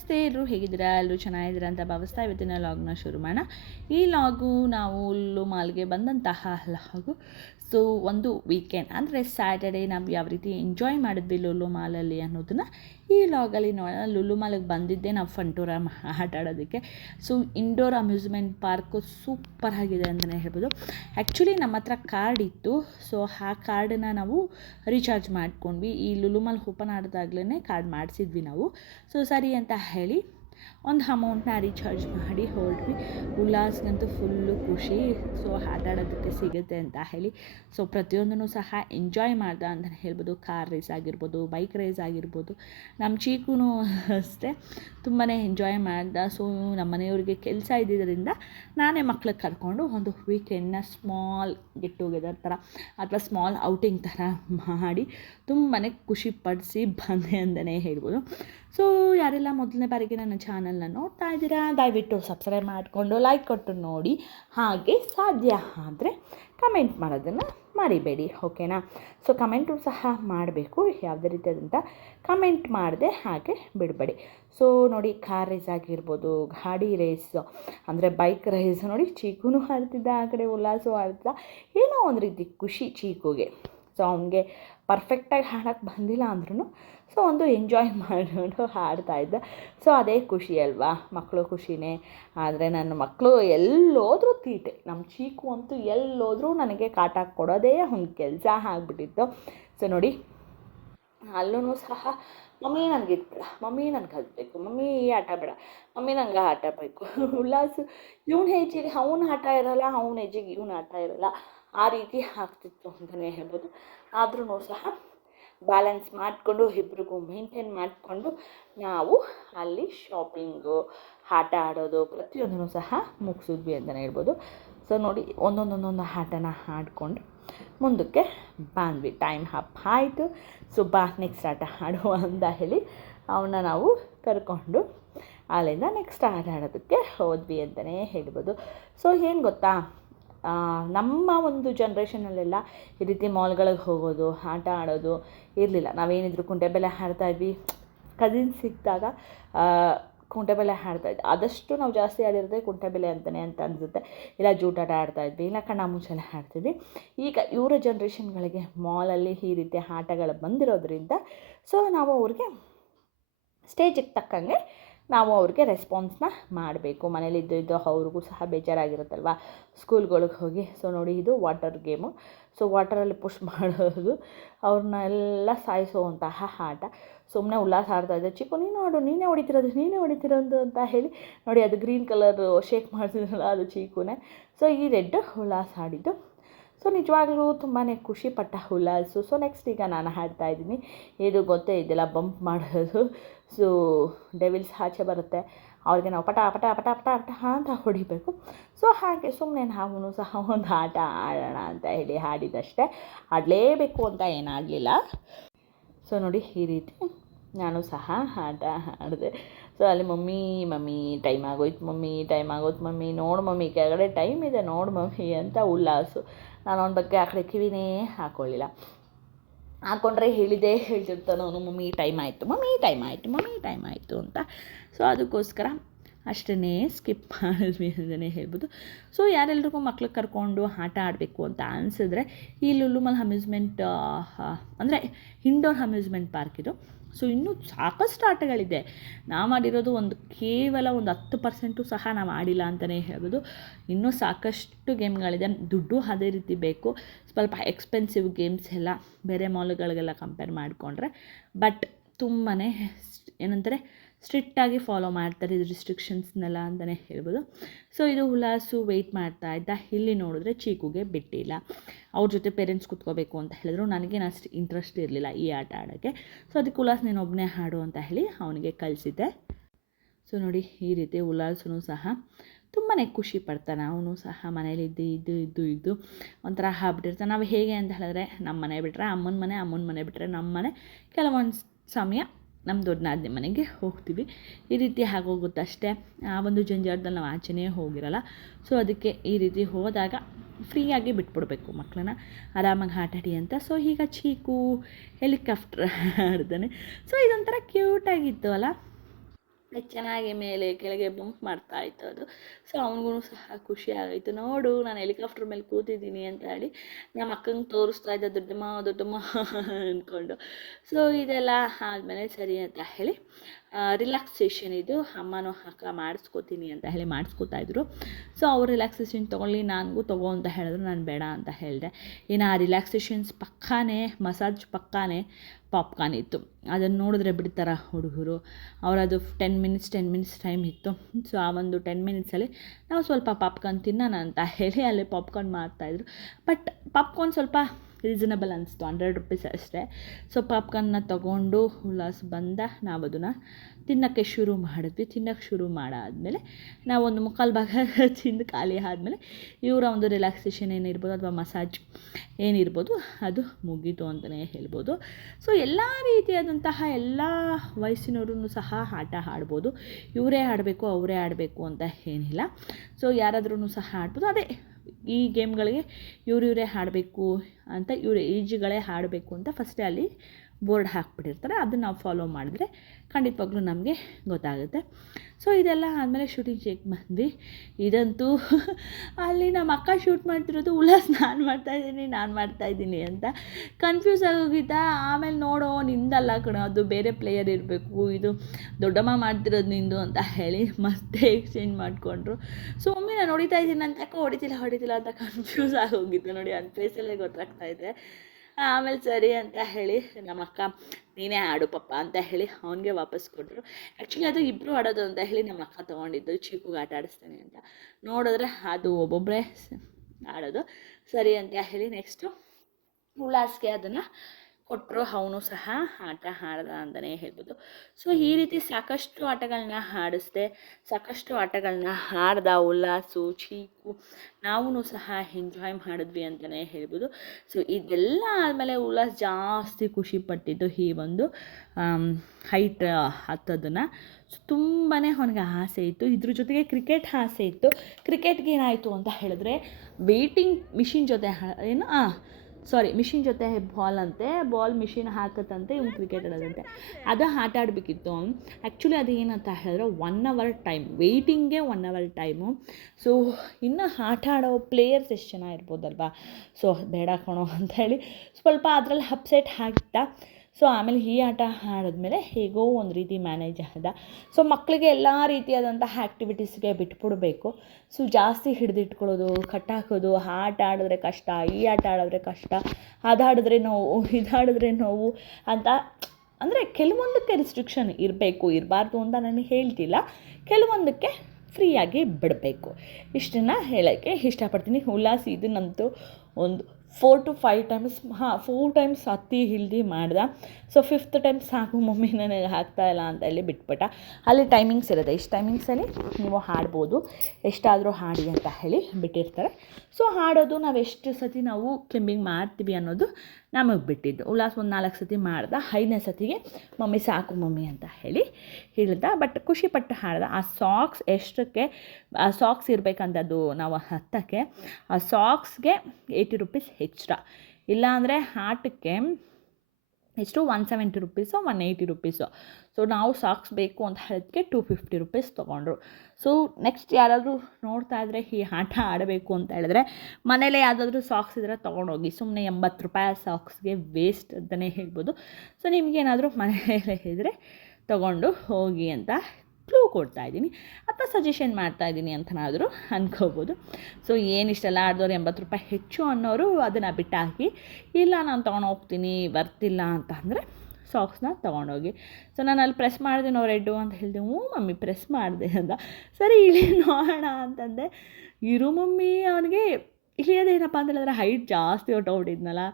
ನಮಸ್ತೆ, ಎಲ್ಲರೂ ಹೇಗಿದ್ದೀರಾ? ಎಲ್ಲರೂ ಚೆನ್ನಾಗಿದ್ದೀರಾ ಅಂತ ಭಾವಿಸ್ತಾ ಇವತ್ತಿನ ಲಾಗ್ನ ಶುರು ಮಾಡೋಣ. ಈ ಲಾಗು ನಾವು ಲುಲು ಮಾಲ್ಗೆ ಬಂದಂತಹ ಲಾಗು. ಸೊ ಒಂದು ವೀಕೆಂಡ್ ಅಂದರೆ ಸ್ಯಾಟರ್ಡೇ ನಾವು ಯಾವ ರೀತಿ ಎಂಜಾಯ್ ಮಾಡಿದ್ವಿ ಲುಲು ಮಾಲಲ್ಲಿ ಅನ್ನೋದನ್ನು ಈ ಲಾಗಲ್ಲಿ ನೋಡೋಣ. ಲುಲು ಮಾಲಿಗೆ ಬಂದಿದ್ದೆ ನಾವು ಫಂಟೂರ ಆಟ ಆಡೋದಕ್ಕೆ. So indoor amusement park super ಆಗಿದೆ ಅಂತಲೇ ಹೇಳ್ಬೋದು. ಆ್ಯಕ್ಚುಲಿ ನಮ್ಮ ಹತ್ರ ಕಾರ್ಡ್ ಇತ್ತು. ಸೊ ಆ ಕಾರ್ಡನ್ನು ನಾವು ರೀಚಾರ್ಜ್ ಮಾಡ್ಕೊಂಡ್ವಿ. ಈ ಲುಲು ಮಾಲ್ ಓಪನ್ ಆಡಿದಾಗಲೇ ಕಾರ್ಡ್ ಮಾಡಿಸಿದ್ವಿ ನಾವು. ಸೊ ಸರಿ ಅಂತ ಹೇಳಿ ಒಂದು ಅಮೌಂಟನ್ನ ರೀಚಾರ್ಜ್ ಮಾಡಿ ಹೊರಟ್ವಿ. ಉಲ್ಲಾಸ್ಗಂತೂ ಫುಲ್ಲು ಖುಷಿ. ಸೊ ಆಟ ಆಡೋದಕ್ಕೆ ಸಿಗುತ್ತೆ ಅಂತ ಹೇಳಿ ಸೊ ಪ್ರತಿಯೊಂದನ್ನು ಸಹ ಎಂಜಾಯ್ ಮಾಡ್ದೆ ಅಂತಲೇ ಹೇಳ್ಬೋದು. ಕಾರ್ ರೇಸ್ ಆಗಿರ್ಬೋದು, ಬೈಕ್ ರೇಸ್ ಆಗಿರ್ಬೋದು. ನಮ್ಮ ಚೀಕೂ ಅಷ್ಟೇ ತುಂಬಾ ಎಂಜಾಯ್ ಮಾಡ್ದೆ. ಸೊ ನಮ್ಮ ಮನೆಯವ್ರಿಗೆ ಕೆಲಸ ಇದ್ದಿದ್ದರಿಂದ ನಾನೇ ಮಕ್ಳಿಗೆ ಕರ್ಕೊಂಡು ಒಂದು ವೀಕೆಂಡ್ನ ಸ್ಮಾಲ್ ಗೆಟ್ ಟುಗೆದರ್ ಥರ ಅಥವಾ ಸ್ಮಾಲ್ ಔಟಿಂಗ್ ಥರ ಮಾಡಿ ತುಂಬಾ ಖುಷಿಪಡಿಸಿ ಬಂದೆ ಅಂತಲೇ ಹೇಳ್ಬೋದು. ಸೊ ಯಾರೆಲ್ಲ ಮೊದಲನೇ ಬಾರಿಗೆ ನನ್ನ ಚಾನಲ್ನ ನೋಡ್ತಾ ಇದ್ದೀರಾ, ದಯವಿಟ್ಟು ಸಬ್ಸ್ಕ್ರೈಬ್ ಮಾಡಿಕೊಂಡು ಲೈಕ್ ಕೊಟ್ಟು ನೋಡಿ. ಹಾಗೆ ಸಾಧ್ಯ ಆದರೆ ಕಮೆಂಟ್ ಮಾಡೋದನ್ನು ಮರಿಬೇಡಿ, ಓಕೆನಾ? ಸೊ ಕಮೆಂಟು ಸಹ ಮಾಡಬೇಕು, ಯಾವುದೇ ರೀತಿಯಾದಂಥ ಕಮೆಂಟ್ ಮಾಡದೆ ಹಾಗೆ ಬಿಡಬೇಡಿ. ಸೊ ನೋಡಿ, ಕಾರ್ ರೇಸ್ ಆಗಿರ್ಬೋದು, ಗಾಡಿ ರೇಸ್ ಅಂದರೆ ಬೈಕ್ ರೇಸ್. ನೋಡಿ ಚೀಕೂ ಆಡ್ತಿದ್ದ, ಆ ಕಡೆ ಉಲ್ಲಾಸು ಆಡ್ತಿದ್ದ. ಏನೋ ಒಂದು ರೀತಿ ಖುಷಿ ಚೀಕುಗೆ. ಸೊ ಅವನಿಗೆ ಪರ್ಫೆಕ್ಟಾಗಿ ಹಾಡೋಕ್ಕೆ ಬಂದಿಲ್ಲ ಅಂದ್ರೂ ಸೊ ಒಂದು ಎಂಜಾಯ್ ಮಾಡಿಕೊಂಡು ಹಾಡ್ತಾಯಿದ್ದ. ಸೊ ಅದೇ ಖುಷಿ ಅಲ್ವಾ, ಮಕ್ಕಳು ಖುಷಿನೇ. ಆದರೆ ನನ್ನ ಮಕ್ಕಳು ಎಲ್ಲೋದ್ರೂ ತೀಟೆ. ನಮ್ಮ ಚೀಕು ಅಂತೂ ಎಲ್ಲೋದ್ರೂ ನನಗೆ ಕಾಟ ಕೊಡೋದೇ ಒಂದು ಕೆಲಸ ಆಗಿಬಿಟ್ಟಿತ್ತು. ಸೊ ನೋಡಿ, ಅಲ್ಲೂ ಸಹ ಮಮ್ಮಿ ನನಗೆ ಬೇಡ, ಮಮ್ಮಿ ನನಗೆ ಅದು ಬೇಕು, ಮಮ್ಮಿ ಈ ಆಟ ಬೇಡ, ಮಮ್ಮಿ ನನಗೆ ಆಟ ಬೇಕು. ಉಲ್ಲಾಸ ಇವನ ಹೆಜ್ಜೆಗೆ ಅವನ ಆಟ ಇರೋಲ್ಲ, ಅವನ ಹೆಜ್ಜೆಗೆ ಇವನ ಆಟ ಇರೋಲ್ಲ, ಆ ರೀತಿ ಆಗ್ತಿತ್ತು ಅಂತಲೇ ಹೇಳ್ಬೋದು. ಆದ್ರೂ ಸಹ ಬ್ಯಾಲೆನ್ಸ್ ಮಾಡಿಕೊಂಡು ಇಬ್ರಿಗೂ ಮೇಂಟೈನ್ ಮಾಡಿಕೊಂಡು ನಾವು ಅಲ್ಲಿ ಶಾಪಿಂಗು, ಆಟ ಆಡೋದು ಪ್ರತಿಯೊಂದನ್ನು ಸಹ ಮುಗಿಸಿದ್ವಿ ಅಂತಲೇ ಹೇಳ್ಬೋದು. ಸೊ ನೋಡಿ, ಒಂದೊಂದೊಂದೊಂದು ಆಟನ ಆಡಿಕೊಂಡು ಮುಂದಕ್ಕೆ ಬಂದ್ವಿ. ಟೈಮ್ ಅಪ್ ಆಯಿತು. ಸೊ ಬಾ ನೆಕ್ಸ್ಟ್ ಆಟ ಆಡುವ ಅಂತ ಹೇಳಿ ಅವನ್ನ ನಾವು ಕರ್ಕೊಂಡು ಅಲ್ಲಿಂದ ನೆಕ್ಸ್ಟ್ ಆಟ ಆಡೋದಕ್ಕೆ ಹೋದ್ವಿ ಅಂತಲೇ ಹೇಳ್ಬೋದು. ಸೊ ಏನು ಗೊತ್ತಾ, ನಮ್ಮ ಒಂದು ಜನ್ರೇಷನಲ್ಲೆಲ್ಲ ಈ ರೀತಿ ಮಾಲ್ಗಳಿಗೆ ಹೋಗೋದು, ಆಟ ಆಡೋದು ಇರಲಿಲ್ಲ. ನಾವೇನಿದ್ರು ಕುಂಟೆಬಿಲ್ಲೆ ಆಡ್ತಾಯಿದ್ವಿ. ಕಸಿನ್ಸ್ ಸಿಕ್ಕಿದಾಗ ಕುಂಟೆಬಿಲ್ಲೆ ಆಡ್ತಾಯಿದ್ವಿ. ಆದಷ್ಟು ನಾವು ಜಾಸ್ತಿ ಆಡಿರೋದೇ ಕುಂಟೆಬಿಲ್ಲೆ ಅಂತಲೇ ಅಂತ ಅನಿಸುತ್ತೆ. ಇಲ್ಲ ಜೂಟಾಟ ಆಡ್ತಾಯಿದ್ವಿ, ಇಲ್ಲ ಕಣ್ಣಾಮುಚ್ಚಾಲೆ ಆಡ್ತಿದ್ವಿ. ಈಗ ಇವರ ಜನ್ರೇಷನ್ಗಳಿಗೆ ಮಾಲಲ್ಲಿ ಈ ರೀತಿಯ ಆಟಗಳು ಬಂದಿರೋದ್ರಿಂದ ಸೊ ನಾವು ಅವ್ರಿಗೆ ಸ್ಟೇಜಿಗೆ ತಕ್ಕಂಗೆ ನಾವು ಅವ್ರಿಗೆ ರೆಸ್ಪಾನ್ಸ್ನ ಮಾಡಬೇಕು. ಮನೇಲಿದ್ದು ಅವ್ರಿಗೂ ಸಹ ಬೇಜಾರಾಗಿರುತ್ತಲ್ವ ಸ್ಕೂಲ್ಗಳಿಗೆ ಹೋಗಿ. ಸೊ ನೋಡಿ, ಇದು ವಾಟರ್ ಗೇಮು. ಸೊ ವಾಟರಲ್ಲಿ ಪುಷ್ ಮಾಡೋದು, ಅವ್ರನ್ನೆಲ್ಲ ಸಾಯಿಸುವಂತಹ ಆಟ. ಸುಮ್ಮನೆ ಉಲ್ಲಾಸ ಆಡ್ತಾಯಿದ್ದೆ. ಚಿಕ್ಕು ನೀನು ಆಡು, ನೀನೇ ಹೊಡಿತಿರೋದು ಅಂತ ಹೇಳಿ ನೋಡಿ, ಅದು ಗ್ರೀನ್ ಕಲರು ಶೇಕ್ ಮಾಡ್ತಿದ್ರಲ್ಲ ಅದು ಚೀಕುನೇ. ಸೊ ಈ ರೆಡ್ ಉಲ್ಲಾಸ ಆಡಿದ್ದು. ಸೊ ನಿಜವಾಗ್ಲೂ ತುಂಬಾ ಖುಷಿಪಟ್ಟ ಉಲ್ಲಾಸು. ಸೊ ನೆಕ್ಸ್ಟ್ ಈಗ ನಾನು ಹಾಡ್ತಾಯಿದ್ದೀನಿ. ಇದು ಗೊತ್ತೇ ಇದೆಲ್ಲ ಬಂಪ್ ಮಾಡೋದು. ಸೊ ಡೆವಿಲ್ಸ್ ಆಚೆ ಬರುತ್ತೆ, ಅವ್ರಿಗೆ ನಾವು ಪಟ ಪಟ ಪಟ ಪಟ ಪಟ ಅಂತ ಹೊಡಿಬೇಕು. ಸೊ ಹಾಗೆ ಸುಮ್ಮನೆ ನಾವು ಸಹ ಒಂದು ಆಟ ಆಡೋಣ ಅಂತ ಹೇಳಿ ಹಾಡಿದಷ್ಟೇ. ಆಡಲೇಬೇಕು ಅಂತ ಏನಾಗಲಿಲ್ಲ. ಸೊ ನೋಡಿ, ಈ ರೀತಿ ನಾನು ಸಹ ಆಟ ಆಡಿದೆ. ಸೊ ಅಲ್ಲಿ ಮಮ್ಮಿ ಟೈಮ್ ಆಗೋಯ್ತು, ಮಮ್ಮಿ ನೋಡು ಮಮ್ಮಿ ಕೆಳಗಡೆ ಟೈಮ್ ಇದೆ ನೋಡು ಮಮ್ಮಿ ಅಂತ ಉಲ್ಲಾಸು. ನಾನು ಅವನ ಬಗ್ಗೆ ಆ ಕಡೆ ಕಿವಿನೇ ಹಾಕ್ಕೊಳ್ಳಿಲ್ಲ. ಹಾಕ್ಕೊಂಡ್ರೆ ಹೇಳ್ತಿರ್ತಾನೆ ಅವನು, ಮಮ್ಮಿ ಟೈಮ್ ಆಯಿತು ಅಂತ. ಸೊ ಅದಕ್ಕೋಸ್ಕರ ಅಷ್ಟನ್ನೇ ಸ್ಕಿಪ್ ಮಾಡಿದ್ವಿ ಅಂತಲೇ ಹೇಳ್ಬೋದು. ಸೊ ಯಾರೆಲ್ರಿಗೂ ಮಕ್ಳಿಗೆ ಕರ್ಕೊಂಡು ಆಟ ಆಡಬೇಕು ಅಂತ ಅನಿಸಿದ್ರೆ ಈ ಲುಲು ಮಾಲ್ ಅಮ್ಯೂಸ್ಮೆಂಟ್ ಅಂದರೆ ಇಂಡೋರ್ ಅಮ್ಯೂಸ್ಮೆಂಟ್ ಪಾರ್ಕ್ ಇದು. ಸೊ ಇನ್ನೂ ಸಾಕಷ್ಟು ಆಟಗಳಿದೆ. ನಾವು ಮಾಡಿರೋದು ಕೇವಲ ಒಂದು 10% ಸಹ ನಾವು ಆಡಿಲ್ಲ ಅಂತಲೇ ಹೇಳ್ಬೋದು. ಇನ್ನೂ ಸಾಕಷ್ಟು ಗೇಮ್ಗಳಿದೆ. ದುಡ್ಡು ಅದೇ ರೀತಿ ಬೇಕು, ಸ್ವಲ್ಪ ಎಕ್ಸ್ಪೆನ್ಸಿವ್ ಗೇಮ್ಸ್ ಎಲ್ಲ ಬೇರೆ ಮಾಲ್ಗಳಿಗೆಲ್ಲ ಕಂಪೇರ್ ಮಾಡಿಕೊಂಡ್ರೆ. ಬಟ್ ತುಂಬಾ ಏನಂತಾರೆ, ಸ್ಟ್ರಿಕ್ಟಾಗಿ ಫಾಲೋ ಮಾಡ್ತಾರೆ ಇದು ರಿಸ್ಟ್ರಿಕ್ಷನ್ಸ್ನೆಲ್ಲ ಅಂತಲೇ ಹೇಳ್ಬೋದು. ಸೊ ಇದು ಉಲ್ಲಾಸು ವೆಯ್ಟ್ ಮಾಡ್ತಾ ಇದ್ದ. ಇಲ್ಲಿ ನೋಡಿದ್ರೆ ಚೀಕುಗೆ ಬಿಟ್ಟಿಲ್ಲ. ಅವ್ರ ಜೊತೆ ಪೇರೆಂಟ್ಸ್ ಕೂತ್ಕೋಬೇಕು ಅಂತ ಹೇಳಿದ್ರು. ನನಗೇನು ಅಷ್ಟು ಇಂಟ್ರೆಸ್ಟ್ ಇರಲಿಲ್ಲ ಈ ಆಟ ಆಡೋಕ್ಕೆ. ಸೊ ಅದಕ್ಕೆ ಉಲ್ಲಾಸ್ ನೀನು ಒಬ್ಬನೇ ಹಾಡು ಅಂತ ಹೇಳಿ ಅವನಿಗೆ ಕಲಿಸಿದ್ದೆ. ಸೊ ನೋಡಿ, ಈ ರೀತಿ ಉಲ್ಲಾಸನೂ ಸಹ ತುಂಬಾ ಖುಷಿ ಪಡ್ತಾನೆ. ಅವನು ಸಹ ಮನೇಲಿ ಇದ್ದು ಒಂಥರ ಆಗ್ಬಿಟ್ಟಿರ್ತಾನೆ. ನಾವು ಹೇಗೆ ಅಂತ ಹೇಳಿದ್ರೆ, ನಮ್ಮ ಮನೆ ಬಿಟ್ಟರೆ ಅಮ್ಮನ ಮನೆ ಬಿಟ್ಟರೆ ನಮ್ಮ ಮನೆ, ಕೆಲವೊಂದು ಸಮಯ ನಮ್ಮ ದೊಡ್ಡ ನಾದಿನಿ ಮನೆಗೆ ಹೋಗ್ತೀವಿ. ಈ ರೀತಿ ಆಗೋಗುತ್ತಷ್ಟೇ. ಆ ಒಂದು ಜಂಜಾಟದಲ್ಲಿ ನಾವು ಆಚೆನೇ ಹೋಗಿರಲ್ಲ. ಸೊ ಅದಕ್ಕೆ ಈ ರೀತಿ ಹೋದಾಗ ಫ್ರೀಯಾಗಿ ಬಿಟ್ಬಿಡ್ಬೇಕು ಮಕ್ಕಳನ್ನ, ಆರಾಮಾಗಿ ಆಟಾಡಿ ಅಂತ. ಸೊ ಈಗ ಚೀಕು ಹೆಲಿಕಾಪ್ಟರ್ ಆಡ್ತಾನೆ. ಸೊ ಇದೊಂಥರ ಕ್ಯೂಟಾಗಿತ್ತು ಅಲ್ಲ. ಚೆನ್ನಾಗಿ ಮೇಲೆ ಕೆಳಗೆ ಬಂಪ್ ಮಾಡ್ತಾ ಇತ್ತು ಅದು. ಸೊ ಅವನಿಗೂ ಸಹ ಖುಷಿ ಆಗೋಯಿತು, ನೋಡು ನಾನು ಹೆಲಿಕಾಪ್ಟರ್ ಮೇಲೆ ಕೂತಿದ್ದೀನಿ ಅಂತ ಹೇಳಿ ನಮ್ಮ ಅಕ್ಕಂಗೆ ತೋರಿಸ್ತಾ ಇದ್ದ, ದೊಡ್ಡಮ್ಮ ದೊಡ್ಡಮ್ಮ ಅಂದ್ಕೊಂಡು. ಸೊ ಇದೆಲ್ಲ ಆದಮೇಲೆ ಸರಿ ಅಂತ ಹೇಳಿ ರಿಲ್ಯಾಕ್ಸೇಷನ್ ಇದು ಅಮ್ಮನೂ ಅಕ್ಕ ಮಾಡಿಸ್ಕೋತೀನಿ ಅಂತ ಹೇಳಿ ಮಾಡಿಸ್ಕೋತಾಯಿದ್ರು. ಸೊ ಅವ್ರು ರಿಲ್ಯಾಕ್ಸೇಷನ್ ತೊಗೊಳ್ಳಿ, ನನಗೂ ತೊಗೋ ಅಂತ ಹೇಳಿದ್ರು, ನಾನು ಬೇಡ ಅಂತ ಹೇಳಿದೆ. ಇನ್ನು ಆ ರಿಲ್ಯಾಕ್ಸೇಷನ್ಸ್ ಪಕ್ಕಾನೇ ಮಸಾಜ್ ಪಕ್ಕಾನೇ ಪಾಪ್ಕಾರ್ನ್ ಇತ್ತು. ಅದನ್ನು ನೋಡಿದ್ರೆ ಬಿಡ್ತಾರ ಹುಡುಗರು, ಅವರದು 10 ಮಿನಿಟ್ಸ್ ಟೈಮ್ ಇತ್ತು. ಸೊ ಆ ಒಂದು 10 ಮಿನಿಟ್ಸಲ್ಲಿ ನಾವು ಸ್ವಲ್ಪ ಪಾಪ್ಕಾರ್ನ್ ತಿನ್ನೋಣ ಅಂತ ಹೇಳಿ ಅಲ್ಲಿ ಪಾಪ್ಕಾರ್ನ್ ಮಾಡ್ತಾಯಿದ್ರು. ಬಟ್ ಪಾಪ್ಕಾರ್ನ್ ಸ್ವಲ್ಪ ರೀಸನಬಲ್ ಅನಿಸ್ತು, 100 ರುಪೀಸ್ ಅಷ್ಟೇ. ಸೊ ಪಾಪ್ಕಾರ್ನ್ನ ತೊಗೊಂಡು ಉಲ್ಲಾಸ್ ಬಂದ ನಾವು ಅದನ್ನು ತಿನ್ನೋಕ್ಕೆ ಶುರು ಮಾಡಿದ್ವಿ. ತಿನ್ನೋಕ್ಕೆ ಶುರು ಮಾಡಾದಮೇಲೆ ನಾವೊಂದು ಮುಕ್ಕಾಲು ಭಾಗ ತಿಂದು ಖಾಲಿ ಆದಮೇಲೆ ಇವರ ಒಂದು ರಿಲ್ಯಾಕ್ಸೇಷನ್ ಏನಿರ್ಬೋದು ಅಥವಾ ಮಸಾಜ್ ಏನಿರ್ಬೋದು ಅದು ಮುಗೀತು ಅಂತಲೇ ಹೇಳ್ಬೋದು. ಸೊ ಎಲ್ಲ ರೀತಿಯಾದಂತಹ ಎಲ್ಲ ವಯಸ್ಸಿನವ್ರೂ ಸಹ ಆಟ ಆಡ್ಬೋದು. ಇವರೇ ಆಡಬೇಕು ಅವರೇ ಆಡಬೇಕು ಅಂತ ಏನಿಲ್ಲ. ಸೊ ಯಾರಾದ್ರೂ ಸಹ ಆಡ್ಬೋದು. ಅದೇ ಈ ಗೇಮ್ಗಳಿಗೆ ಇವರೇ ಆಡಬೇಕು ಅಂತ, ಇವರೇ ಏಜ್ಗಳೇ ಆಡಬೇಕು ಅಂತ ಫಸ್ಟೇ ಅಲ್ಲಿ ಬೋರ್ಡ್ ಹಾಕ್ಬಿಟ್ಟಿರ್ತಾರೆ. ಅದನ್ನು ನಾವು ಫಾಲೋ ಮಾಡಿದ್ರೆ ಖಂಡಿತವಾಗ್ಲೂ ನಮಗೆ ಗೊತ್ತಾಗುತ್ತೆ. ಸೊ ಇದೆಲ್ಲ ಆದಮೇಲೆ ಶೂಟಿಂಗ್ ಚೆಕ್ ಬಂದ್ವಿ. ಇದಂತೂ ಅಲ್ಲಿ ನಮ್ಮ ಅಕ್ಕ ಶೂಟ್ ಮಾಡ್ತಿರೋದು, ಉಲ್ಲಾಸ್ ನಾನು ಮಾಡ್ತಾಯಿದ್ದೀನಿ ಅಂತ ಕನ್ಫ್ಯೂಸ್ ಆಗೋಗಿತ್ತಾ. ಆಮೇಲೆ ನೋಡೋ ನಿಂದಲ್ಲ ಕಣೋ, ಅದು ಬೇರೆ ಪ್ಲೇಯರ್ ಇರಬೇಕು, ಇದು ದೊಡ್ಡಮ್ಮ ಮಾಡ್ತಿರೋದು ನಿಂದು ಅಂತ ಹೇಳಿ ಮತ್ತೆ ಎಕ್ಸ್ಚೇಂಜ್ ಮಾಡಿಕೊಂಡ್ರು. ಸೊ ಒಮ್ಮೆ ನಾನು ಹೊಡಿತಾ ಇದ್ದೀನಿ ಅಂತ ಯಾಕೋ ಹೊಡಿತಿಲ್ಲ ಅಂತ ಕನ್ಫ್ಯೂಸ್ ಆಗೋಗಿತ್ತು ನೋಡಿ, ನನ್ನ ಫೇಸಲ್ಲೇ ಗೊತ್ತಾಗ್ತಾಯಿದೆ. ಆಮೇಲೆ ಸರಿ ಅಂತ ಹೇಳಿ ನಮ್ಮ ಅಕ್ಕ ನೀನೇ ಆಡು ಪಪ್ಪ ಅಂತ ಹೇಳಿ ಅವನಿಗೆ ವಾಪಸ್ ಕೊಟ್ಟರು. ಆ್ಯಕ್ಚುಲಿ ಅದು ಇಬ್ಬರು ಆಡೋದು ಅಂತ ಹೇಳಿ ನಮ್ಮ ಅಕ್ಕ ತೊಗೊಂಡಿದ್ದು, ಚೀಕುಗೆ ಆಟ ಆಡಿಸ್ತಾನೆ ಅಂತ. ನೋಡಿದ್ರೆ ಅದು ಒಬ್ಬೊಬ್ಬರೇ ಆಡೋದು. ಸರಿ ಅಂತ ಹೇಳಿ ನೆಕ್ಸ್ಟು ಉಲ್ಲಾಸ್ಗೆ ಅದನ್ನು ಕೊಟ್ಟರು. ಅವನು ಸಹ ಆಟ ಆಡ್ದ ಅಂತಲೇ ಹೇಳ್ಬೋದು. ಸೊ ಈ ರೀತಿ ಸಾಕಷ್ಟು ಆಟಗಳನ್ನ ಆಡಿಸ್ದೆ, ಸಾಕಷ್ಟು ಆಟಗಳನ್ನ ಆಡ್ದ ಉಲ್ಲಾಸು, ಚೀಕು, ನಾವೂ ಸಹ ಎಂಜಾಯ್ ಮಾಡಿದ್ವಿ ಅಂತಲೇ ಹೇಳ್ಬೋದು. ಸೊ ಇದೆಲ್ಲ ಆದಮೇಲೆ ಉಲ್ಲಾಸ್ ಜಾಸ್ತಿ ಖುಷಿಪಟ್ಟಿದ್ದು ಈ ಒಂದು ಹೈಟ್ ಹತ್ತೋದನ್ನು. ಸೊ ತುಂಬಾ ಅವನಿಗೆ ಆಸೆ ಇತ್ತು. ಇದ್ರ ಜೊತೆಗೆ ಕ್ರಿಕೆಟ್ ಆಸೆ ಇತ್ತು. ಕ್ರಿಕೆಟ್ಗೆ ಏನಾಯಿತು ಅಂತ ಹೇಳಿದ್ರೆ ವೇಟಿಂಗ್ ಮಿಷಿನ್ ಜೊತೆ ಮಿಷಿನ್ ಜೊತೆ ಬಾಲ್ ಮಿಷಿನ್ ಹಾಕತ್ತಂತೆ, ಇವ್ನು ಕ್ರಿಕೆಟ್ ಆಡೋದಂತೆ. ಅದು ಆಟ ಆಡಬೇಕಿತ್ತು. ಆ್ಯಕ್ಚುಲಿ ಅದು ಏನಂತ ಹೇಳಿದ್ರೆ 1 ಅವರ್ ಟೈಮ್, ವೆಯ್ಟಿಂಗ್ಗೆ 1 ಅವರ್ ಟೈಮು. ಸೊ ಇನ್ನು ಆಟ ಆಡೋ ಪ್ಲೇಯರ್ಸ್ ಎಷ್ಟು ಜನ ಇರ್ಬೋದಲ್ವಾ. ಸೊ ಬೇಡ ಕಣೋ ಅಂತ ಹೇಳಿ ಸ್ವಲ್ಪ ಅದರಲ್ಲಿ ಅಪ್ಸೆಟ್ ಆಗ್ತಾ. ಸೊ ಆಮೇಲೆ ಈ ಆಟ ಆಡಿದ್ಮೇಲೆ ಹೇಗೋ ಒಂದು ರೀತಿ ಮ್ಯಾನೇಜ್ ಆದ. ಸೊ ಮಕ್ಕಳಿಗೆ ಎಲ್ಲ ರೀತಿಯಾದಂತಹ ಆ್ಯಕ್ಟಿವಿಟೀಸ್ಗೆ ಬಿಟ್ಬಿಡಬೇಕು. ಸೊ ಜಾಸ್ತಿ ಹಿಡಿದಿಟ್ಕೊಳ್ಳೋದು, ಕಟ್ಟಾಕೋದು, ಆಟ ಆಡಿದ್ರೆ ಕಷ್ಟ, ಈ ಆಟ ಆಡಿದ್ರೆ ಕಷ್ಟ, ಅದಾಡಿದ್ರೆ ನೋವು, ಇದಾಡಿದ್ರೆ ನೋವು ಅಂತ. ಅಂದರೆ ಕೆಲವೊಂದಕ್ಕೆ ರಿಸ್ಟ್ರಿಕ್ಷನ್ ಇರಬೇಕು, ಇರಬಾರ್ದು ಅಂತ ನಾನು ಹೇಳ್ತಿಲ್ಲ. ಕೆಲವೊಂದಕ್ಕೆ ಫ್ರೀಯಾಗಿ ಬಿಡಬೇಕು. ಇಷ್ಟನ್ನು ಹೇಳೋಕ್ಕೆ ಇಷ್ಟಪಡ್ತೀನಿ. ಉಲ್ಲಾಸ್ ಇದನ್ನಂತೂ ಒಂದು 4 to 5 ಟೈಮ್ಸ್ 4 ಟೈಮ್ಸ್ ಹತ್ತಿ ಇಳ್ದು ಮಾಡ್ದೆ. ಸೊ 5th ಟೈಮ್ ಸಾಕು ಮಮ್ಮಿ ನನಗೆ ಆಗ್ತಾಯಿಲ್ಲ ಅಂತ ಹೇಳಿ ಬಿಟ್ಬಿಟ್ಟ. ಅಲ್ಲಿ ಟೈಮಿಂಗ್ಸ್ ಇರುತ್ತೆ, ಇಷ್ಟು ಟೈಮಿಂಗ್ಸಲ್ಲಿ ನೀವು ಹಾಡ್ಬೋದು, ಎಷ್ಟಾದರೂ ಹಾಡಿ ಅಂತ ಹೇಳಿ ಬಿಟ್ಟಿರ್ತಾರೆ. ಸೊ ಹಾಡೋದು ನಾವು ಎಷ್ಟು ಸತಿ ನಾವು ಕ್ಲಿಂಬಿಂಗ್ ಮಾಡ್ತೀವಿ ಅನ್ನೋದು ನಮಗೆ ಬಿಟ್ಟಿದ್ದು. ಉಲ್ಲಾಸ್ ಒಂದು 4 ಸತಿ ಮಾಡ್ದೆ. 5ನೇ ಸತಿಗೆ ಮಮ್ಮಿ ಸಾಕು ಮಮ್ಮಿ ಅಂತ ಹೇಳಿ ಹೇಳ್ದ. ಬಟ್ ಖುಷಿಪಟ್ಟು ಹಾಡ್ದ. ಆ ಸಾಕ್ಸ್ ಎಷ್ಟಕ್ಕೆ ಆ ಸಾಕ್ಸ್ ಇರಬೇಕಂತದ್ದು ನಾವು ಹತ್ತಕ್ಕೆ, ಆ ಸಾಕ್ಸ್ಗೆ 80 ರುಪೀಸ್ ಎಕ್ಸ್ಟ್ರಾ. ಇಲ್ಲಾಂದರೆ ಆಟಕ್ಕೆ ಎಷ್ಟು 170 ರುಪೀಸು 180 ರುಪೀಸು. ಸೊ ನಾವು ಸಾಕ್ಸ್ ಬೇಕು ಅಂತ ಹೇಳಿದ್ಕೆ 250 ರುಪೀಸ್ ತೊಗೊಂಡ್ರು. ಸೊ ನೆಕ್ಸ್ಟ್ ಯಾರಾದರೂ ನೋಡ್ತಾ ಇದ್ದರೆ ಈ ಆಟ ಆಡಬೇಕು ಅಂತ ಹೇಳಿದ್ರೆ ಮನೇಲೇ ಯಾವುದಾದ್ರೂ ಸಾಕ್ಸ್ ಇದ್ದರೆ ತೊಗೊಂಡೋಗಿ. ಸುಮ್ಮನೆ 80 ರೂಪಾಯಿ ಸಾಕ್ಸ್ಗೆ ವೇಸ್ಟ್ ಅಂತಲೇ ಹೇಳ್ಬೋದು. ಸೊ ನಿಮಗೇನಾದರೂ ಮನೆಯಲ್ಲೇ ಇದ್ದರೆ ತೊಗೊಂಡು ಹೋಗಿ ಅಂತ ಕ್ಲೂ ಕೊಡ್ತಾಯಿದ್ದೀನಿ ಅಥವಾ ಸಜೆಷನ್ ಮಾಡ್ತಾಯಿದ್ದೀನಿ ಅಂತನಾದರೂ ಅಂದ್ಕೋಬೋದು. ಸೊ ಏನಿಷ್ಟೆಲ್ಲ ಆಡಿದವ್ರು 80 ರೂಪಾಯಿ ಹೆಚ್ಚು ಅನ್ನೋರು ಅದನ್ನು ಬಿಟ್ಟಾಕಿ, ಇಲ್ಲ ನಾನು ತೊಗೊಂಡೋಗ್ತೀನಿ ಬರ್ತಿಲ್ಲ ಅಂತ ಅಂದರೆ ಸಾಕ್ಸ್ನ ತೊಗೊಂಡೋಗಿ. ಸೊ ನಾನು ಅಲ್ಲಿ ಪ್ರೆಸ್ ಮಾಡಿದೆ ನಾವು ರೆಡ್ಡು ಅಂತ ಹೇಳಿದೆ. ಹ್ಞೂ ಮಮ್ಮಿ ಪ್ರೆಸ್ ಮಾಡಿದೆ ಅಂದ. ಸರಿ ಇಳಿ ನೋಡೋಣ ಅಂತಂದೆ. ಇರು ಮಮ್ಮಿ, ಅವನಿಗೆ ಇಳಿಯೋದೇನಪ್ಪ ಅಂತ ಹೇಳಿದ್ರೆ ಹೈಟ್ ಜಾಸ್ತಿ ಹೊಟ್ಟೋಗ್ಬಿಟ್ಟಿದ್ನಲ್ಲ,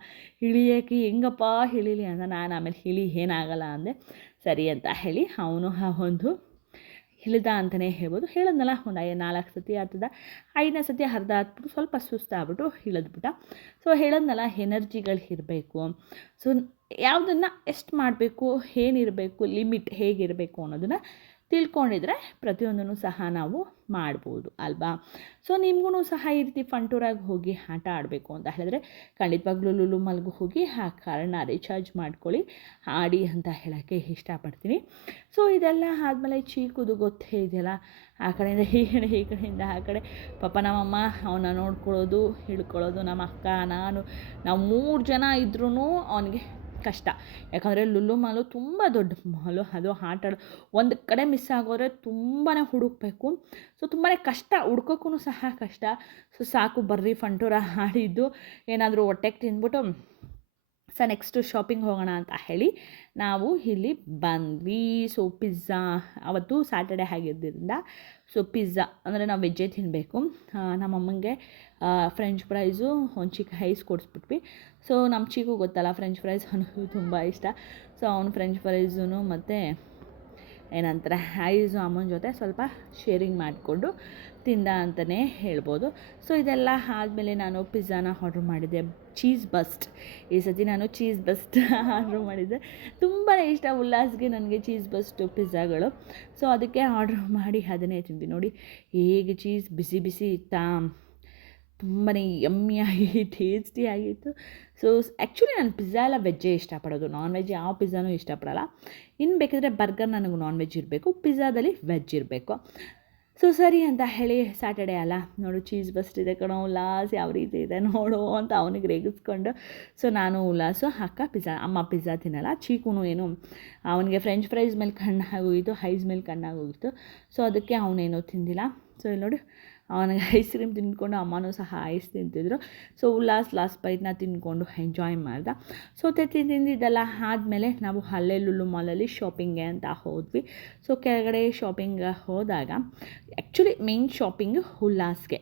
ಇಳಿಯೋಕ್ಕೆ ಹೆಂಗಪ್ಪ ಇಳೀಲಿ ಅಂತ ನಾನು ಆಮೇಲೆ ಏನಾಗಲ್ಲ ಅಂದೆ. ಸರಿ ಅಂತ ಹೇಳಿ ಅವನು ಒಂದು ಇಳಿದ ಅಂತಲೇ ಹೇಳ್ಬೋದು. ಹೇಳಿದ್ನಲ್ಲ ಒಂದು 4 ಸತಿ ಆಗ್ತದ. 5ನೇ ಸತಿ ಅರ್ಧ ಹತ್ಬಿಟ್ಟು ಸ್ವಲ್ಪ ಸುಸ್ತಾಗ್ಬಿಟ್ಟು ಇಳಿದ್ಬಿಟ್ಟ. ಸೊ ಹೇಳಿದ್ನಲ್ಲ ಎನರ್ಜಿಗಳು ಇರಬೇಕು. ಸೊ ಯಾವುದನ್ನು ಎಷ್ಟು ಮಾಡಬೇಕು, ಏನಿರಬೇಕು, ಲಿಮಿಟ್ ಹೇಗಿರಬೇಕು ಅನ್ನೋದನ್ನು ತಿಳ್ಕೊಂಡಿದ್ರೆ ಪ್ರತಿಯೊಂದನ್ನು ಸಹ ನಾವು ಮಾಡ್ಬೋದು ಅಲ್ವಾ. ಸೊ ನಿಮಗೂ ಸಹ ಈ ರೀತಿ ಫನ್ ಟೂರಾಗಿ ಹೋಗಿ ಆಟ ಆಡಬೇಕು ಅಂತ ಹೇಳಿದ್ರೆ ಖಂಡಿತವಾಗ್ಲೂ ಲೂಲು ಮಾಲ್ಗೆ ಹೋಗಿ ಆ ಕಾರ್ಡ್ನ ರೀಚಾರ್ಜ್ ಮಾಡ್ಕೊಳ್ಳಿ, ಆಡಿ ಅಂತ ಹೇಳೋಕ್ಕೆ ಇಷ್ಟಪಡ್ತೀನಿ. ಸೊ ಇದೆಲ್ಲ ಆದಮೇಲೆ ಚೀಕುದು ಗೊತ್ತೇ ಇದೆಯಲ್ಲ, ಆ ಕಡೆಯಿಂದ ಈ ಕಡೆಯಿಂದ ಆ ಕಡೆ ಪಾಪ ನಮ್ಮಮ್ಮ ಅವನ್ನ ನೋಡ್ಕೊಳ್ಳೋದು ಹಿಡ್ಕೊಳ್ಳೋದು, ನಮ್ಮ ಅಕ್ಕ ನಾವು 3 ಜನ ಇದ್ರೂ ಅವನಿಗೆ ಕಷ್ಟ. ಯಾಕಂದರೆ ಲುಲ್ಲು ಮಾಲು ತುಂಬ ದೊಡ್ಡ ಮಾಲು, ಅದು ಆಟ ಆಡೋ ಒಂದು ಕಡೆ ಮಿಸ್ ಆಗೋದ್ರೆ ತುಂಬಾ ಹುಡುಕಬೇಕು. ಸೊ ತುಂಬಾ ಕಷ್ಟ, ಹುಡ್ಕೋಕ್ಕೂ ಸಹ ಕಷ್ಟ. ಸೊ ಸಾಕು ಬರ್ರಿ ಫನ್ ಟೂರ ಆಡಿದ್ದು, ಏನಾದರೂ ಹೊಟ್ಟೆಗೆ ತಿಂದ್ಬಿಟ್ಟು ನೆಕ್ಸ್ಟು ಶಾಪಿಂಗ್ ಹೋಗೋಣ ಅಂತ ಹೇಳಿ ನಾವು ಇಲ್ಲಿ ಬಂದ್ವಿ. ಸೊ ಪಿಜ್ಜಾ ಅವತ್ತು ಸ್ಯಾಟರ್ಡೆ ಆಗಿದ್ದರಿಂದ ಸೊ ಪಿಜ್ಜಾ ಅಂದರೆ ನಾವು ವೆಜ್ಜೇ ತಿನ್ನಬೇಕು. ನಮ್ಮಮ್ಮಂಗೆ ಫ್ರೆಂಚ್ ಫ್ರೈಸು ಒಂದು ಚಿಕ್ಕ ಐಸ್ ಕೊಡಿಸ್ಬಿಟ್ವಿ. ಸೊ ನಮ್ಮ ಚಿಕ್ಕು ಗೊತ್ತಲ್ಲ ಫ್ರೆಂಚ್ ಫ್ರೈಸ್ ಅವನಿಗೆ ತುಂಬ ಇಷ್ಟ. ಸೊ ಅವನು ಫ್ರೆಂಚ್ ಫ್ರೈಸೂ ಮತ್ತು ಏನಂತಾರೆ ಐಸು ಅಮ್ಮನ ಜೊತೆ ಸ್ವಲ್ಪ ಶೇರಿಂಗ್ ಮಾಡಿಕೊಂಡು ತಿಂದ ಅಂತಲೇ ಹೇಳ್ಬೋದು. ಸೊ ಇದೆಲ್ಲ ಆದಮೇಲೆ ನಾನು ಪಿಜ್ಜಾನ ಆರ್ಡ್ರ್ ಮಾಡಿದ್ದೆ, ಚೀಸ್ ಬಸ್ಟ್. ಈ ಸತಿ ನಾನು ಚೀಸ್ ಬಸ್ಟ್ ಆರ್ಡ್ರ್ ಮಾಡಿದ್ದೆ. ತುಂಬಾ ಇಷ್ಟ ಉಲ್ಲಾಸ್ಗೆ ನನಗೆ ಚೀಸ್ ಬಸ್ಟು ಪಿಜ್ಜಾಗಳು. ಸೊ ಅದಕ್ಕೆ ಆರ್ಡ್ರ್ ಮಾಡಿ ಅದನ್ನೇ ತಿಂದ್ವಿ. ನೋಡಿ ಹೇಗೆ ಚೀಸ್ ಬಿಸಿ ಬಿಸಿ ಇತ್ತಾ, ತುಂಬಾ ಯಮ್ಮಿಯಾಗಿ ಟೇಸ್ಟಿಯಾಗಿತ್ತು. ಸೊ ಆ್ಯಕ್ಚುಲಿ ನಾನು ಪಿಜ್ಜಾ ಎಲ್ಲ ವೆಜ್ಜೇ ಇಷ್ಟಪಡೋದು, ನಾನ್ ವೆಜ್ ಯಾವ ಪಿಜ್ಜಾನೂ ಇಷ್ಟಪಡೋಲ್ಲ. ಇನ್ನು ಬೇಕಿದ್ರೆ ಬರ್ಗರ್ ನನಗೆ ನಾನ್ ವೆಜ್ ಇರಬೇಕು, ಪಿಜ್ಜಾದಲ್ಲಿ ವೆಜ್ ಇರಬೇಕು. ಸೊ ಸರಿ ಅಂತ ಹೇಳಿ ಸ್ಯಾಟರ್ಡೇ ಅಲ್ಲ, ನೋಡು ಚೀಸ್ ಬಸ್ಟ್ ಇದೆ ಕಣೋ ಉಲ್ಲಾಸ್ ಯಾವ ರೀತಿ ಇದೆ ನೋಡು ಅಂತ ಅವನಿಗೆ ರೇಗಿಸ್ಕೊಂಡು, ಸೊ ನಾನು ಉಲ್ಲಾಸು ಅಕ್ಕ ಅಮ್ಮ ಪಿಜ್ಜಾ ತಿನ್ನಲ್ಲ, ಚೀಕುನು ಏನು ಅವನಿಗೆ ಫ್ರೆಂಚ್ ಫ್ರೈಸ್ ಮೇಲೆ ಕಣ್ಣಾಗೋಗಿತ್ತು, ಐಸ್ ಮೇಲೆ ಕಣ್ಣಾಗೋಗಿತ್ತು. ಸೊ ಅದಕ್ಕೆ ಅವನೇನೂ ತಿಂದಿಲ್ಲ. ಸೊ ಇಲ್ಲಿ ನೋಡಿ ಅವನಿಗೆ ಐಸ್ ಕ್ರೀಮ್ ತಿಂದ್ಕೊಂಡು ಅಮ್ಮನೂ ಸಹ ಐಸ್ ತಿಂತಿದ್ರು. ಸೊ ಉಲ್ಲಾಸ್ ಲಾಸ್ಟ್ ಬೈಟ್ನ ತಿಂದ್ಕೊಂಡು ಎಂಜಾಯ್ ಮಾಡ್ದೆ. ಸೊ ತಿಂದಿದ್ದೆಲ್ಲ ಆದಮೇಲೆ ನಾವು ಅಲ್ಲೇ ಲುಲ್ಲು ಮಾಲಲ್ಲಿ ಶಾಪಿಂಗ್ಗೆ ಅಂತ ಹೋದ್ವಿ. ಸೊ ಕೆಳಗಡೆ ಶಾಪಿಂಗ್ ಹೋದಾಗ ಆ್ಯಕ್ಚುಲಿ ಮೇನ್ ಶಾಪಿಂಗ್ ಉಲ್ಲಾಸ್ಗೆ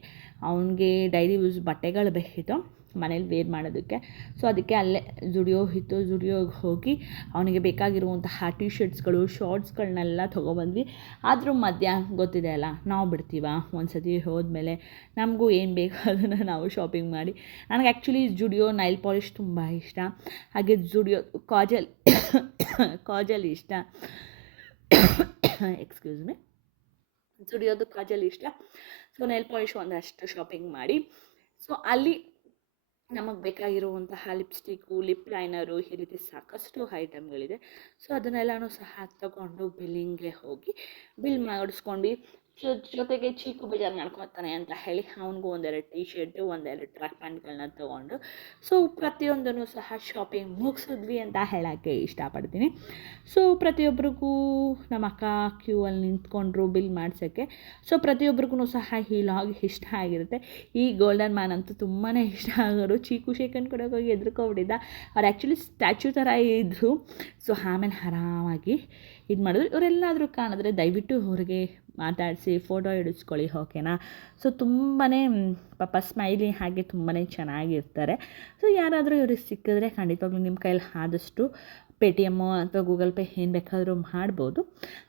ಅವನಿಗೆ ಡೈಲಿ ಯೂಸ್ ಬಟ್ಟೆಗಳು ಬೇಕಿತ್ತು ಮನೇಲಿ ವೇರ್ ಮಾಡೋದಕ್ಕೆ. ಸೊ ಅದಕ್ಕೆ ಅಲ್ಲೇ ಜುಡಿಯೋ ಇತ್ತು, ಜುಡಿಯೋಗೆ ಹೋಗಿ ಅವನಿಗೆ ಬೇಕಾಗಿರುವಂತಹ ಟಿ ಶರ್ಟ್ಸ್ಗಳು ಶಾರ್ಟ್ಸ್ಗಳನ್ನೆಲ್ಲ ತೊಗೊಬಂದ್ವಿ. ಆದರೂ ಮಧ್ಯ ಗೊತ್ತಿದೆ ಅಲ್ಲ, ನಾವು ಬಿಡ್ತೀವ, ಒಂದು ಸತಿ ಹೋದ್ಮೇಲೆ ನಮಗೂ ಏನು ಬೇಕು ಅದನ್ನು ನಾವು ಶಾಪಿಂಗ್ ಮಾಡಿ. ನನಗೆ ಆ್ಯಕ್ಚುಲಿ ಜುಡಿಯೋ ನೈಲ್ ಪಾಲಿಶ್ ತುಂಬ ಇಷ್ಟ, ಹಾಗೆ ಜುಡಿಯೋ ಕಾಜಲ್ ಇಷ್ಟ, ಎಕ್ಸ್ಕ್ಯೂಸ್ ಮೀ, ಜುಡಿಯೋದು ಕಾಜಲ್ ಇಷ್ಟ. ಸೊ ನೈಲ್ ಪಾಲಿಶ್ ಒಂದಷ್ಟು ಶಾಪಿಂಗ್ ಮಾಡಿ, ಸೊ ಅಲ್ಲಿ ನಮಗೆ ಬೇಕಾಗಿರುವಂತಹ ಲಿಪ್ಸ್ಟಿಕ್ಕು, ಲಿಪ್ ಲೈನರು, ಈ ರೀತಿ ಸಾಕಷ್ಟು ಐಟಮ್ಗಳಿದೆ. ಸೊ ಅದನ್ನೆಲ್ಲನೂ ಸಹ ತಗೊಂಡು ಬಿಲ್ಲಿಂಗ್ಗೆ ಹೋಗಿ ಬಿಲ್ ಮಾಡಿಸ್ಕೊಂಡು, ಜೊತೆಗೆ ಚೀಕು ಬೇಜಾರು ಮಾಡ್ಕೊತಾನೆ ಅಂತ ಹೇಳಿ ಅವನಿಗೂ ಒಂದೆರಡು ಟೀ ಶರ್ಟು, ಒಂದೆರಡು ಟ್ರ್ಯಾಕ್ ಪ್ಯಾಂಟ್ಗಳನ್ನ ತೊಗೊಂಡು ಸೊ ಪ್ರತಿಯೊಂದನ್ನು ಸಹ ಶಾಪಿಂಗ್ ಮುಗಿಸಿದ್ವಿ ಅಂತ ಹೇಳೋಕ್ಕೆ ಇಷ್ಟಪಡ್ತೀನಿ. ಸೊ ಪ್ರತಿಯೊಬ್ಬರಿಗೂ ನಮ್ಮ ಅಕ್ಕ ಕ್ಯೂ ಅಲ್ಲಿ ನಿಂತ್ಕೊಂಡ್ರು ಬಿಲ್ ಮಾಡ್ಸೋಕ್ಕೆ. ಸೊ ಪ್ರತಿಯೊಬ್ಬರಿಗೂ ಸಹ ಈ ಲಾಗ್ ಇಷ್ಟ ಆಗಿರುತ್ತೆ. ಈ ಗೋಲ್ಡನ್ ಮ್ಯಾನ್ ಅಂತೂ ತುಂಬಾ ಇಷ್ಟ ಆಗೋರು. ಚೀಕು ಶೇಖಂಡ್ ಕೊಡೋಕೆ ಹೋಗಿ ಹೆದ್ರ್ಕೊಬಿಟ್ಟಿದ್ದ. ಅವ್ರು ಆ್ಯಕ್ಚುಲಿ ಸ್ಟ್ಯಾಚ್ಯೂ ಥರ ಇದ್ದರು. ಸೊ ಆಮೇಲೆ ಆರಾಮಾಗಿ ಇದು ಮಾಡಿದ್ರು. ಇವರೆಲ್ಲಾದರೂ ಕಾಣಿದ್ರೆ ದಯವಿಟ್ಟು ಅವ್ರಿಗೆ ಮಾತಾಡಿಸಿ ಫೋಟೋ ಹಿಡಿಸ್ಕೊಳ್ಳಿ, ಓಕೆನಾ. ಸೊ ತುಂಬಾ ಪಾಪ ಸ್ಮೈಲಿ ಹಾಗೆ ತುಂಬಾ ಚೆನ್ನಾಗಿರ್ತಾರೆ. ಸೊ ಯಾರಾದರೂ ಇವ್ರಿಗೆ ಸಿಕ್ಕಿದ್ರೆ ಖಂಡಿತವಾಗ್ಲೂ ನಿಮ್ಮ ಕೈಯಲ್ಲಿ ಆದಷ್ಟು ಪೇಟಿಎಮ್ಮು ಅಥವಾ ಗೂಗಲ್ ಪೇ ಏನು ಬೇಕಾದರೂ ಮಾಡ್ಬೋದು.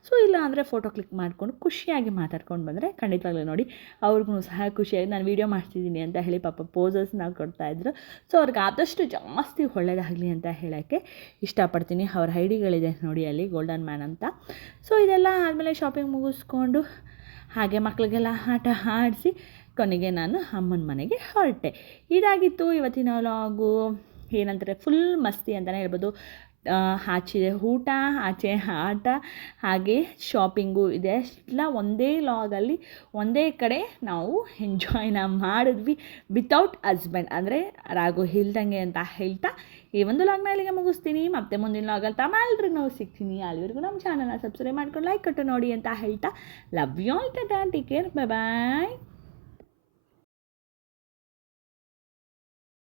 ಸೊ ಇಲ್ಲ ಅಂದರೆ ಫೋಟೋ ಕ್ಲಿಕ್ ಮಾಡಿಕೊಂಡು ಖುಷಿಯಾಗಿ ಮಾತಾಡ್ಕೊಂಡು ಬಂದರೆ ಖಂಡಿತವಾಗ್ಲೂ ನೋಡಿ ಅವ್ರಿಗೂ ಸಹ ಖುಷಿಯಾಗಿ ನಾನು ವೀಡಿಯೋ ಮಾಡ್ತಿದ್ದೀನಿ ಅಂತ ಹೇಳಿ ಪಾಪ ಪೋಸಸ್ನ ಕೊಡ್ತಾಯಿದ್ರು. ಸೊ ಅವ್ರಿಗೆ ಆದಷ್ಟು ಜಾಸ್ತಿ ಒಳ್ಳೆಯದಾಗಲಿ ಅಂತ ಹೇಳೋಕ್ಕೆ ಇಷ್ಟಪಡ್ತೀನಿ. ಅವ್ರ ಐಡಿಗಳಿದೆ ನೋಡಿ ಅಲ್ಲಿ ಗೋಲ್ಡನ್ ಮ್ಯಾನ್ ಅಂತ. ಸೊ ಇದೆಲ್ಲ ಆದಮೇಲೆ ಶಾಪಿಂಗ್ ಮುಗಿಸ್ಕೊಂಡು ಹಾಗೆ ಮಕ್ಕಳಿಗೆಲ್ಲ ಆಟ ಆಡಿಸಿ ಕೊನೆಗೆ ನಾನು ಅಮ್ಮನ ಮನೆಗೆ ಹೊರಟೆ. ಇದಾಗಿತ್ತು ಇವತ್ತಿನ ವ್ಲಾಗು. ಏನಂತಾರೆ ಫುಲ್ ಮಸ್ತಿ ಅಂತಲೇ ಹೇಳ್ಬೋದು. ಆಚೆ ಊಟ, ಆಚೆ ಆಟ, ಹಾಗೆ ಶಾಪಿಂಗು ಇದೆ ಎಲ್ಲ ಒಂದೇ ಲಾಗಲ್ಲಿ ಒಂದೇ ಕಡೆ ನಾವು ಎಂಜಾಯ್ನ ಮಾಡಿದ್ವಿ ವಿತೌಟ್ ಹಸ್ಬೆಂಡ್, ಅಂದರೆ ರಾಗು ಇಲ್ದಂಗೆ ಅಂತ ಹೇಳ್ತಾ ಈ ಒಂದು ಲಾಗ್ನ ಇಲ್ಲಿಗೆ ಮುಗಿಸ್ತೀನಿ. ಮತ್ತೆ ಮುಂದಿನ ಲಾಗಲ್ಲಿ ತಮ್ಮೆಲ್ಲರಿಗೂ ನಾವು ಸಿಗ್ತೀನಿ. ಅಲ್ಲಿವರೆಗೂ ನಮ್ಮ ಚಾನಲ್ನ ಸಬ್ಸ್ಕ್ರೈಬ್ ಮಾಡ್ಕೊಂಡು ಲೈಕ್ ಕೊಟ್ಟು ನೋಡಿ ಅಂತ ಹೇಳ್ತಾ love you all, tata, take care, bye bye.